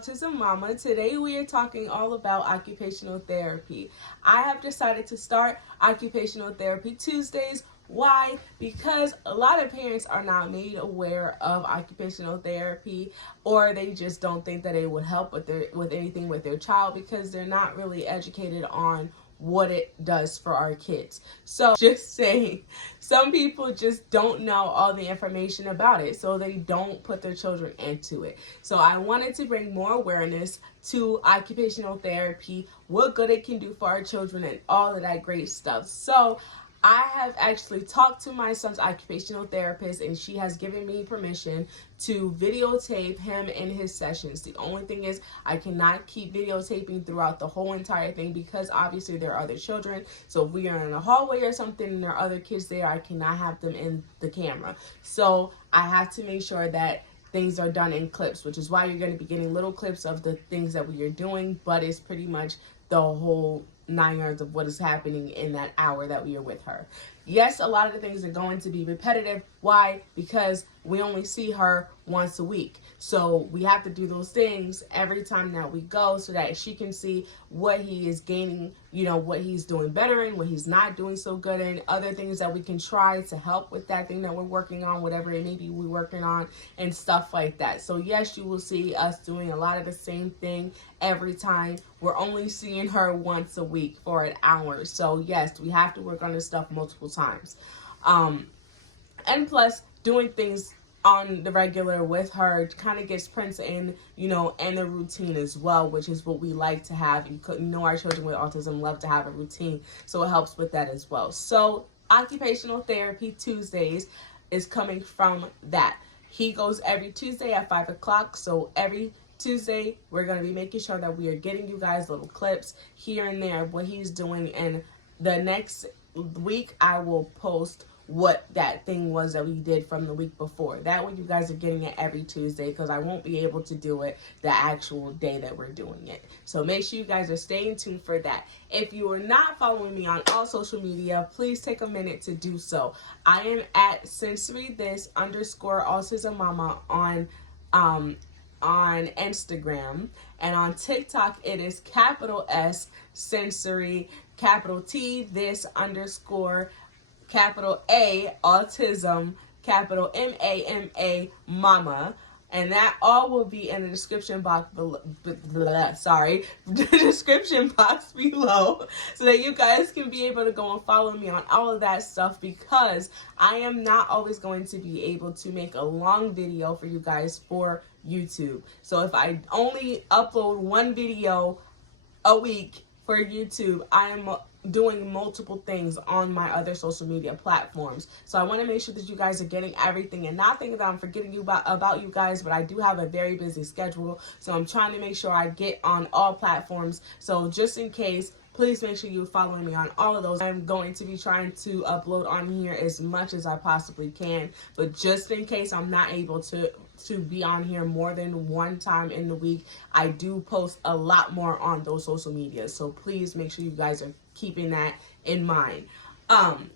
Autism Mama. Today we are talking all about occupational therapy. I have decided to start Occupational Therapy Tuesdays. Why? Because a lot of parents are not made aware of occupational therapy, or they just don't think that it would help with anything with their child because they're not really educated on what it does for our kids. So just saying, some people just don't know all the information about it, so they don't put their children into it. So I wanted to bring more awareness to occupational therapy, what good it can do for our children, and all of that great stuff. So I have actually talked to my son's occupational therapist, and she has given me permission to videotape him in his sessions. The only thing is I cannot keep videotaping throughout the whole entire thing because obviously there are other children. So if we are in a hallway or something and there are other kids there, I cannot have them in the camera. So I have to make sure that things are done in clips, which is why you're going to be getting little clips of the things that we are doing, but it's pretty much the whole 9 yards of what is happening in that hour that we are with her. Yes, a lot of the things are going to be repetitive. Why? Because we only see her once a week. So we have to do those things every time that we go so that she can see what he is gaining, what he's doing better in, what he's not doing so good in, other things that we can try to help with that thing that we're working on, whatever it may be we're working on, and stuff like that. So yes, you will see us doing a lot of the same thing every time. We're only seeing her once a week for an hour. So yes, we have to work on this stuff multiple times. And plus, doing things on the regular with her kind of gets Prince in, and a routine as well, which is what we like to have. Our children with autism love to have a routine, so it helps with that as well. So Occupational Therapy Tuesdays is coming from that. He goes every Tuesday at 5 o'clock, so every Tuesday we're going to be making sure that we are getting you guys little clips here and there of what he's doing, and the next week I will post what that thing was that we did from the week before. That way you guys are getting it every Tuesday, because I won't be able to do it the actual day that we're doing it. So make sure you guys are staying tuned for that. If you are not following me on all social media, please take a minute to do so. I am at sensorythis_autism mama on Instagram, and on TikTok it is capital S sensory, capital T this _, capital A autism, capital MAMA mama, and that all will be in the description box below, the description box below, so that you guys can be able to go and follow me on all of that stuff, because I am not always going to be able to make a long video for you guys for YouTube. So if I only upload one video a week for YouTube, I am doing multiple things on my other social media platforms. So I want to make sure that you guys are getting everything, and not thinking that I'm forgetting about you guys, but I do have a very busy schedule, so I'm trying to make sure I get on all platforms. So just in case, please make sure you're following me on all of those. I'm going to be trying to upload on here as much as I possibly can, but just in case I'm not able to be on here more than one time in the week, I do post a lot more on those social medias. So please make sure you guys are keeping that in mind.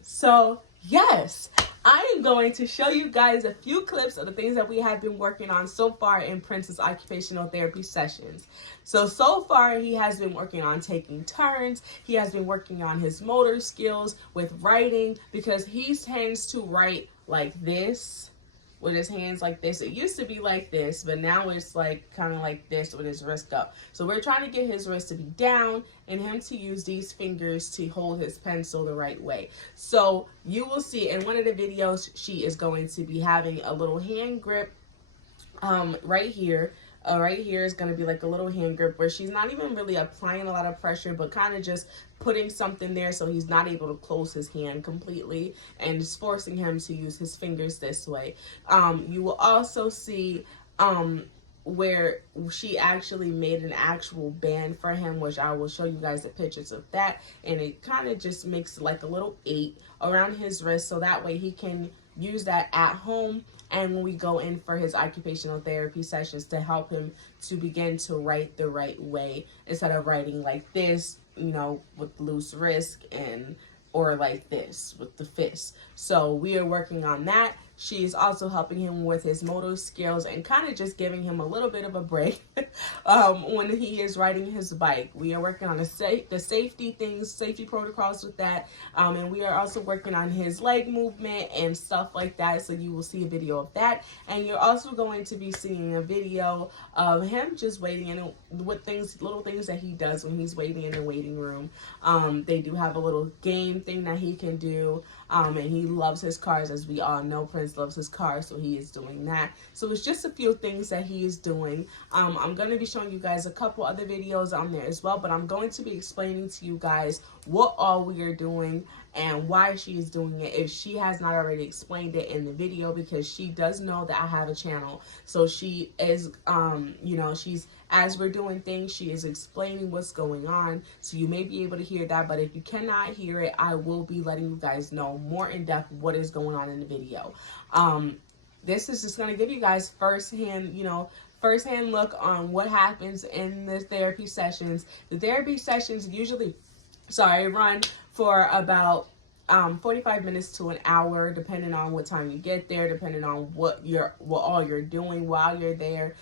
So yes, I am going to show you guys a few clips of the things that we have been working on so far in Prince's occupational therapy sessions. So far he has been working on taking turns. He has been working on his motor skills with writing, because he tends to write like this, with his hands like this. It used to be like this, but now it's like kind of like this with his wrist up. So we're trying to get his wrist to be down and him to use these fingers to hold his pencil the right way. So you will see in one of the videos, she is going to be having a little hand grip right here. Right here is going to be like a little hand grip where she's not even really applying a lot of pressure, but kind of just putting something there so he's not able to close his hand completely, and just forcing him to use his fingers this way. You will also see where she actually made an actual band for him, which I will show you guys the pictures of that, and it kind of just makes like a little 8 around his wrist, so that way he can use that at home and when we go in for his occupational therapy sessions, to help him to begin to write the right way, instead of writing like this, with loose wrist, or like this with the fist. So we are working on that. She's also helping him with his motor skills and kind of just giving him a little bit of a break when he is riding his bike. We are working on the safety things, safety protocols with that, and we are also working on his leg movement and stuff like that. So you will see a video of that, and you're also going to be seeing a video of him just waiting in with little things that he does when he's waiting in the waiting room. They do have a little game thing that he can do, and he loves his cars. As we all know, Prince loves his cars, so he is doing that. So it's just a few things that he is doing. I'm going to be showing you guys a couple other videos on there as well, but I'm going to be explaining to you guys what all we are doing and why she is doing it, if she has not already explained it in the video, because she does know that I have a channel. So she is, she's, as we're doing things, she is explaining what's going on. So you may be able to hear that, but if you cannot hear it, I will be letting you guys know more in depth what is going on in the video. This is just going to give you guys firsthand look on what happens in the therapy sessions. The therapy sessions usually, run for about 45 minutes to an hour, depending on what time you get there, depending on what all you're doing while you're there.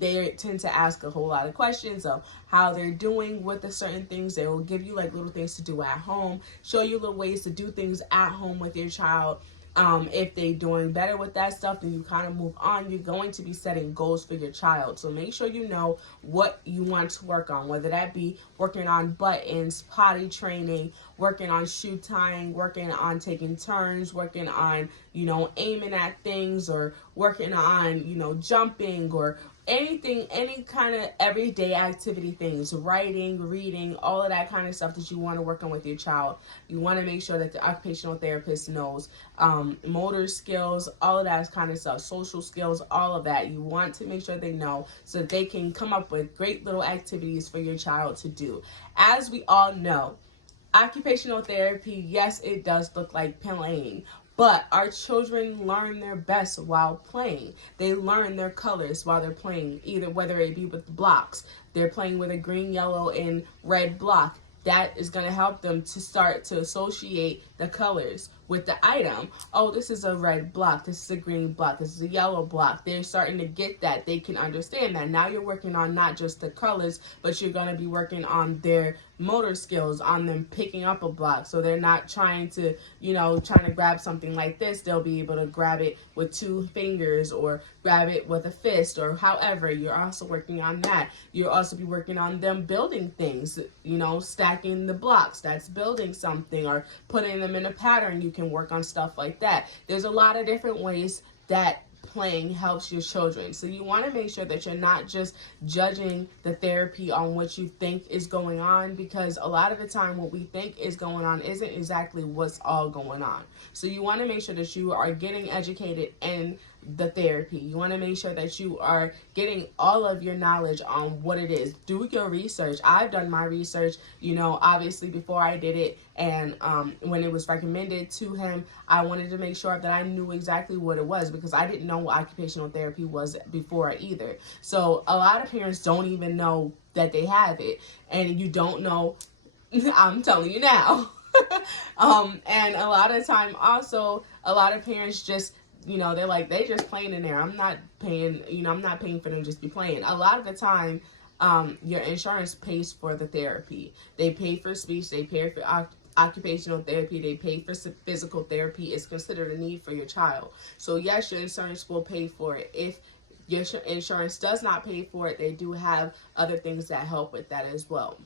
They tend to ask a whole lot of questions of how they're doing with the certain things. They will give you like little things to do at home, show you little ways to do things at home with your child. If they're doing better with that stuff, then you kind of move on. You're going to be setting goals for your child. So make sure you know what you want to work on, whether that be working on buttons, potty training, working on shoe tying, working on taking turns, working on, aiming at things, or working on, jumping, or anything, any kind of everyday activity things, writing, reading, all of that kind of stuff that you want to work on with your child. You want to make sure that the occupational therapist knows motor skills, all of that kind of stuff, social skills, all of that. You want to make sure they know so that they can come up with great little activities for your child to do. As we all know, occupational therapy, yes, it does look like playing, but our children learn their best while playing. They learn their colors while they're playing, either whether it be with blocks. They're playing with a green, yellow, and red block. That is going to help them to start to associate the colors with the item. Oh, this is a red block. This is a green block. This is a yellow block. They're starting to get that. They can understand that. Now you're working on not just the colors, but you're going to be working on their motor skills, on them picking up a block. So they're not trying to, trying to grab something like this. They'll be able to grab it with 2 fingers or grab it with a fist, or however. You're also working on that. You'll also be working on them building things, stacking the blocks. That's building something, or putting them in a pattern. You can work on stuff like that. There's a lot of different ways that playing helps your children. So you want to make sure that you're not just judging the therapy on what you think is going on, because a lot of the time what we think is going on isn't exactly what's all going on. So you want to make sure that you are getting educated in the therapy. You want to make sure that you are getting all of your knowledge on what it is. Do your research. I've done my research, obviously before I did it, and when it was recommended to him, I wanted to make sure that I knew exactly what it was, because I didn't know what occupational therapy was before either. So a lot of parents don't even know that they have it, and you don't know. I'm telling you now. And a lot of time also, a lot of parents just, they're like, they just playing in there. I'm not paying for them just be playing. A lot of the time, your insurance pays for the therapy. They pay for speech, they pay for occupational therapy, they pay for physical therapy. It's considered a need for your child. So yes, your insurance will pay for it. If your insurance does not pay for it, they do have other things that help with that as well.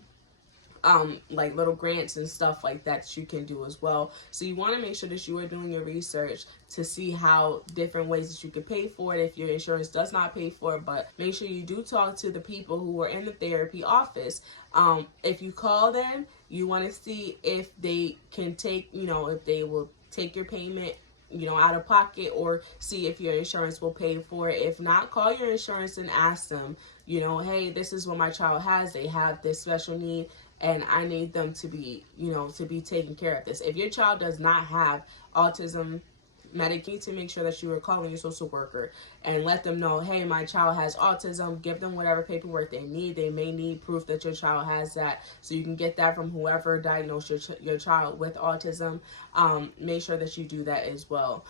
Like little grants and stuff like that you can do as well. So you want to make sure that you are doing your research to see how different ways that you can pay for it if your insurance does not pay for it. But make sure you do talk to the people who are in the therapy office. If you call them, you want to see if they can take, if they will take your payment out of pocket, or see if your insurance will pay for it. If not, call your insurance and ask them, hey, this is what my child has. They have this special need, and I need them to be, to be taking care of this. If your child does not have autism medication, you need to make sure that you are calling your social worker and let them know, hey, my child has autism. Give them whatever paperwork they need. They may need proof that your child has that, so you can get that from whoever diagnosed your child with autism. Make sure that you do that as well.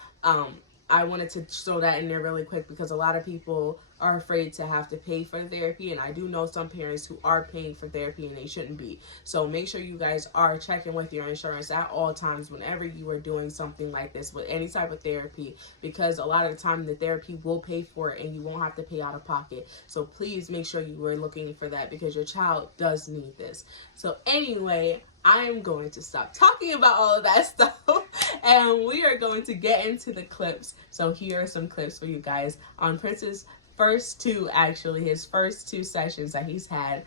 I wanted to throw that in there really quick because a lot of people are afraid to have to pay for therapy, and I do know some parents who are paying for therapy and they shouldn't be. So make sure you guys are checking with your insurance at all times whenever you are doing something like this with any type of therapy, because a lot of the time the therapy will pay for it and you won't have to pay out of pocket. So please make sure you are looking for that because your child does need this. So anyway, I am going to stop talking about all of that stuff and we are going to get into the clips. So here are some clips for you guys on Prince's his first two sessions that he's had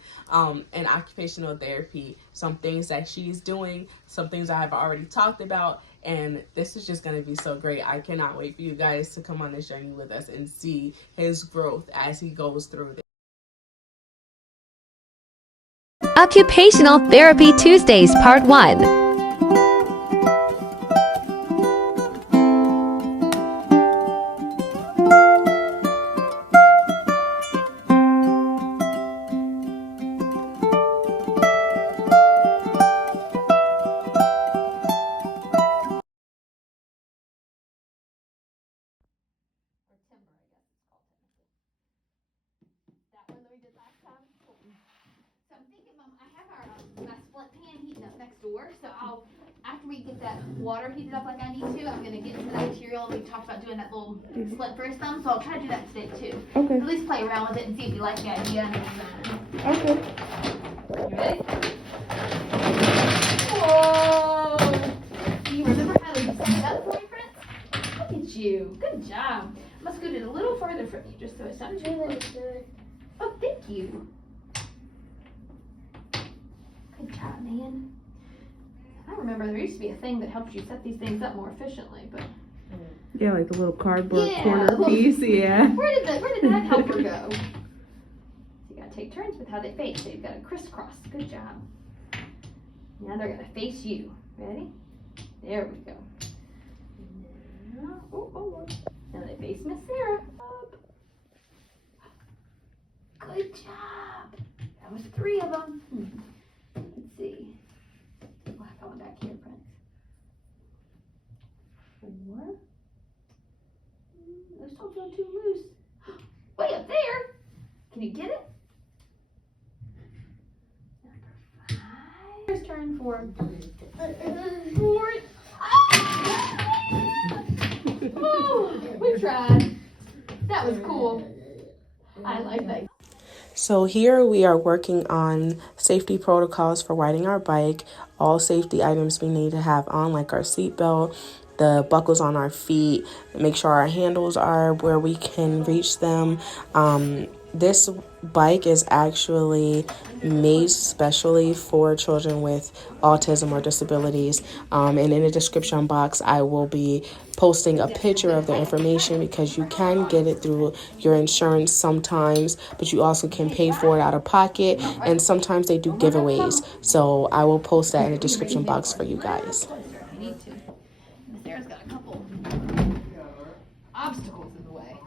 in occupational therapy, some things that she's doing, some things I have already talked about, and this is just going to be so great. I cannot wait for you guys to come on this journey with us and see his growth as he goes through this. Occupational Therapy Tuesdays Part 1. So I'm thinking, Mom, I have my split pan heating up next door, so after we get that water heated up like I need to, I'm gonna get into that material. We talked about doing that little split for his thumb, so I'll try to do that today too. Okay. At least play around with it and see if you like the idea and the design. Okay. You ready? Whoa! You remember how they set it up for me, Prince? Look at you. Good job. I must scoot it a little further from you, just so it's not too close. Oh, thank you. Good job, man. I remember there used to be a thing that helped you set these things up more efficiently, but Yeah, like the little cardboard Yeah, corner look. piece. Yeah. where did that helper go? So you gotta take turns with how they face. So you've got to crisscross. Good job. Now they're gonna face you. Ready? There we go. Now they face Miss Sarah. Up. Good job. That was 3 of them. Let's see. Black on back here, Prince. 4. Those don't feel too loose. Way up there. Can you get it? Number 5. Here's turn 4. 4. Oh, we tried. That was cool. I like that. So here we are working on safety protocols for riding our bike. All safety items we need to have on, like our seatbelt, the buckles on our feet, make sure our handles are where we can reach them. This bike is actually made specially for children with autism or disabilities. And in the description box, I will be posting a picture of the information because you can get it through your insurance sometimes, but you also can pay for it out of pocket. And sometimes they do giveaways. So I will post that in the description box for you guys. You need to. Miss Sarah's got a couple obstacles in the way.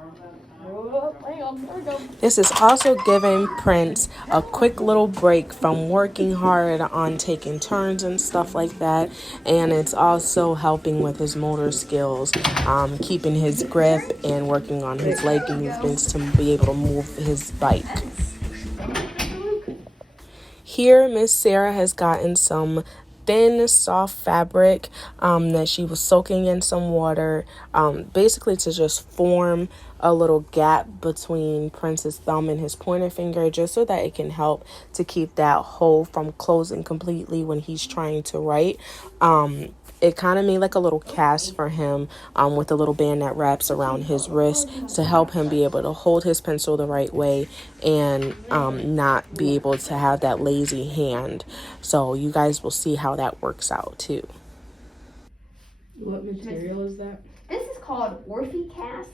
Oh, hang on. There we go. This is also giving Prince a quick little break from working hard on taking turns and stuff like that. And it's also helping with his motor skills, keeping his grip and working on his leg movements to be able to move his bike. Here, Miss Sarah has gotten some thin, soft fabric that she was soaking in some water, basically to just form a little gap between Prince's thumb and his pointer finger, just so that it can help to keep that hole from closing completely when he's trying to write. It kind of made like a little cast for him with a little band that wraps around his wrist to help him be able to hold his pencil the right way and not be able to have that lazy hand. So you guys will see how that works out too. What material is that? This is called OrthiCast.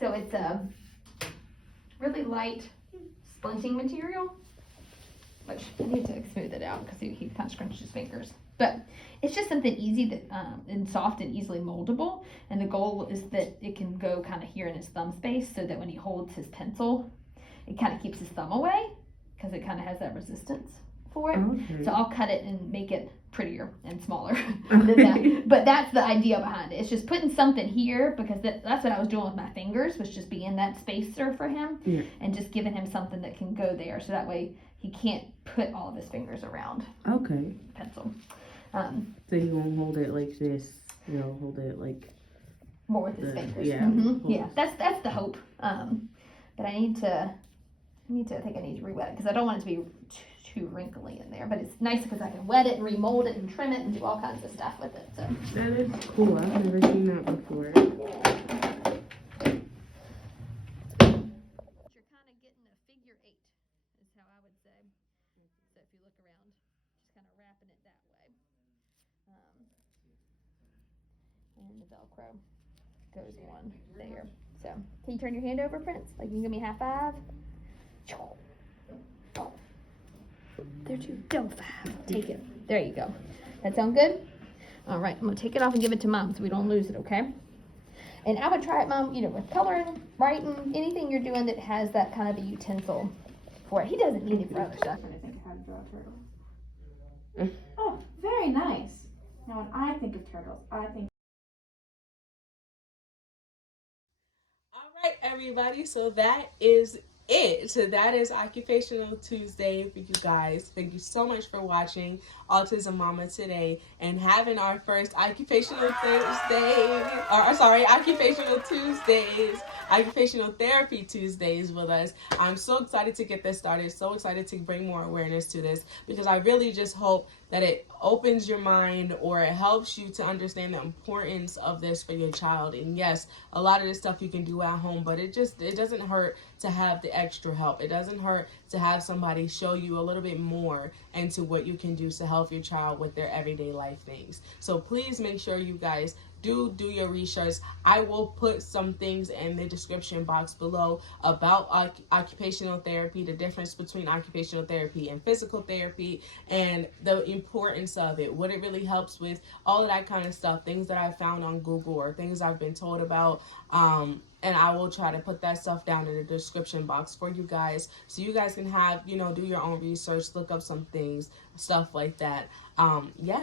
So it's a really light splinting material, which I need to smooth it out because he kind of scrunches his fingers. But it's just something easy that and soft and easily moldable. And the goal is that it can go kind of here in his thumb space so that when he holds his pencil, it kind of keeps his thumb away because it kind of has that resistance for it. Okay. So I'll cut it and make it prettier and smaller than that. But that's the idea behind it. It's just putting something here, because that's what I was doing with my fingers, was just being that spacer for him. Yeah. And just giving him something that can go there, so that way he can't put all of his fingers around Okay. the pencil. So you won't hold it like this. You'll hold it like More with his fingers. Yeah. Yeah, that's the hope. But I think I need to re-wet it, because I don't want it to be too wrinkly in there. But it's nice because I can wet it and remold it and trim it and do all kinds of stuff with it. So that is cool. I've never seen that before. you're kind of getting a figure 8, is how I would say. So if you look around, just kind of wrapping it that way. And the Velcro goes on there. So, can you turn your hand over, Prince? Like, you can give me a high five. There's your double five. Take it. There you go. That sound good? All right, I'm gonna take it off and give it to Mom so we don't lose it, okay? And I would try it, Mom, with coloring, writing, anything you're doing that has that kind of a utensil for it. He doesn't need it for other stuff. I'm trying to think of how to draw turtles. Oh, very nice. Now, when I think of turtles, I think. All right, everybody. So that is it. So that is Occupational Tuesday for you guys. Thank you so much for watching Autism Mama today and having our first Occupational Occupational Therapy Tuesdays with us. I'm so excited to get this started, so excited to bring more awareness to this, because I really just hope that it opens your mind, or it helps you to understand the importance of this for your child. And yes, a lot of this stuff you can do at home, but it doesn't hurt to have the extra help. It doesn't hurt to have somebody show you a little bit more into what you can do to help your child with their everyday life things. So please make sure you guys do your research. I will put some things in the description box below about occupational therapy, the difference between occupational therapy and physical therapy, and the importance of it, what it really helps with, all of that kind of stuff, things that I found on Google or things I've been told about. And I will try to put that stuff down in the description box for you guys, so you guys can have, do your own research, look up some things, stuff like that.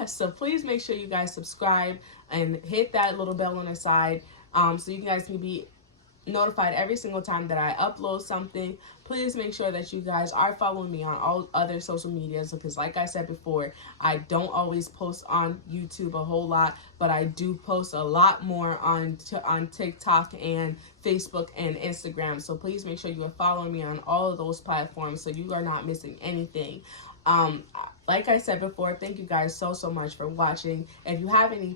So please make sure you guys subscribe and hit that little bell on the side, so you guys can be notified every single time that I upload something. Please make sure that you guys are following me on all other social medias, because like I said before, I don't always post on YouTube a whole lot, but I do post a lot more on TikTok and Facebook and Instagram. So please make sure you are following me on all of those platforms so you are not missing anything. Like I said before, thank you guys so much for watching. If you have any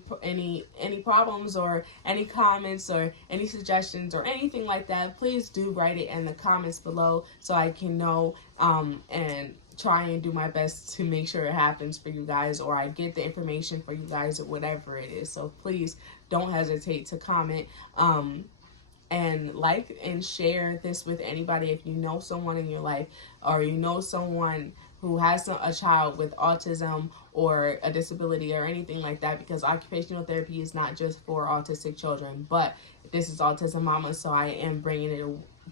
problems or any comments or any suggestions or anything like that, please do write it in the comments below so I can know and try and do my best to make sure it happens for you guys, or I get the information for you guys, or whatever it is. So please don't hesitate to comment and like and share this with anybody if you know someone in your life, or you know someone who has a child with autism or a disability or anything like that, because occupational therapy is not just for autistic children, but this is Autism Mama, so I am bringing it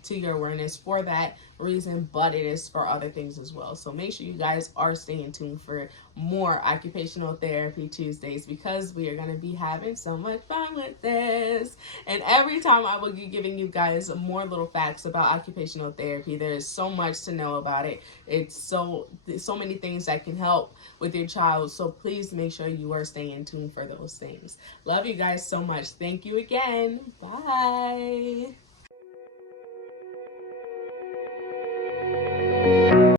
to your awareness for that reason, but it is for other things as well. So make sure you guys are staying tuned for more Occupational Therapy Tuesdays, because we are going to be having so much fun with this. And every time I will be giving you guys more little facts about occupational therapy. There is so much to know about it. It's so many things that can help with your child. So please make sure you are staying tuned for those things. Love you guys so much. Thank you again. Bye.